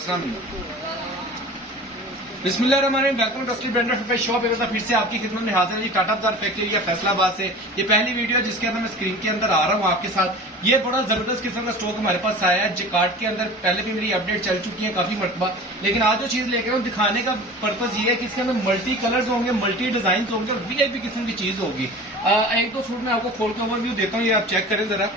अस्सलाम बिस्मिल्लाहिर्रहमानिर्रहीम। Welcome to street brand of shop. एक बार फिर से आपकी खिदमत में हाजिर है जी टाटा बाजार फैक्ट्री या फैसलाबाद से। ये पहली वीडियो है जिसके अंदर मैं स्क्रीन के अंदर आ रहा हूँ आपके साथ। ये बड़ा जबरदस्त किस्म का स्टॉक हमारे पास आया है जिकार्ड के अंदर। पहले भी मेरी अपडेट चल चुकी है काफी मरतबा, लेकिन आज जो चीज लेकर हूँ दिखाने का पर्पज ये है कि इसके अंदर मल्टी कलर्स होंगे, मल्टी डिजाइन होंगे और वीआईपी किस्म की चीज होगी। एक दो सूट मैं आपको खोल के ओवरव्यू देता हूँ, ये आप चेक करें जरा।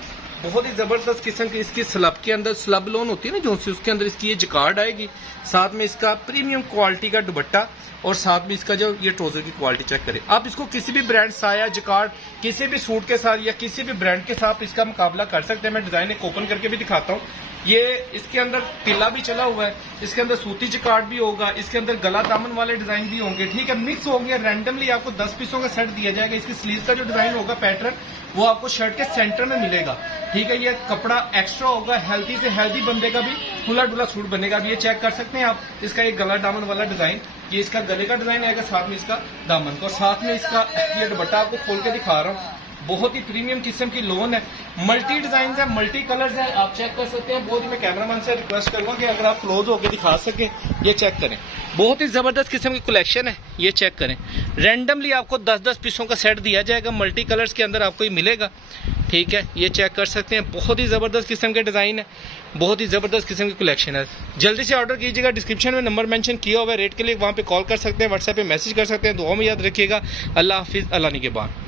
बहुत ही जबरदस्त किस्म की इसकी स्लब के अंदर स्लब लोन होती है ना जो सी, उसके अंदर इसकी ये जिकार्ड आएगी। साथ में इसका प्रीमियम क्वालिटी का दुपट्टा और साथ में इसका जो ये ट्राउजर की क्वालिटी चेक करें। आप इसको किसी भी ब्रांड साया जिकार्ड किसी भी सूट के साथ या किसी भी ब्रांड के साथ इसका मुकाबला कर सकते हैं। मैं डिजाइन एक ओपन करके भी दिखाता हूँ। ये इसके अंदर तिल्ला भी चला हुआ है, इसके अंदर सूती जिकार्ड भी होगा, इसके अंदर गला दामन वाले डिजाइन भी होंगे। ठीक है, मिक्स होंगे। रैंडमली आपको 10 पीसों का सेट दिया जाएगा। इसकी स्लीव का जो डिजाइन होगा पैटर्न वो आपको शर्ट के सेंटर में मिलेगा। ठीक है, ये कपड़ा एक्स्ट्रा होगा। हेल्दी से हेल्दी बंदे का भी खुला डुला सूट बनेगा। अब ये चेक कर सकते हैं आप इसका एक गला दामन वाला डिजाइन, ये इसका गले का डिजाइन आएगा, साथ में इसका दामन का और साथ में इसका ये दुपट्टा आपको खोल के दिखा रहा हूँ। बहुत ही प्रीमियम किस्म की लोन है, मल्टी डिजाइन है, मल्टी कलर्स है, आप चेक कर सकते हैं। बहुत ही मैं कैमरामैन से रिक्वेस्ट करूंगा कि अगर आप क्लोज होकर दिखा सकें, ये चेक करें। बहुत ही जबरदस्त किस्म की कलेक्शन है, ये चेक करें। रैंडमली आपको 10-10 पीसों का सेट दिया जाएगा, मल्टी कलर्स के अंदर आपको ये मिलेगा। ठीक है, ये चेक कर सकते हैं। बहुत ही जबरदस्त किस्म के डिजाइन है, बहुत ही जबरदस्त किस्म की कलेक्शन है। जल्दी से ऑर्डर कीजिएगा। डिस्क्रिप्शन में नंबर मेंशन किया हुआ है, रेट के लिए वहां पे कॉल कर सकते हैं, व्हाट्सएप पे मैसेज कर सकते हैं। दुआ में याद रखिएगा। अल्लाह हाफिज, अल्लाह निगहबान।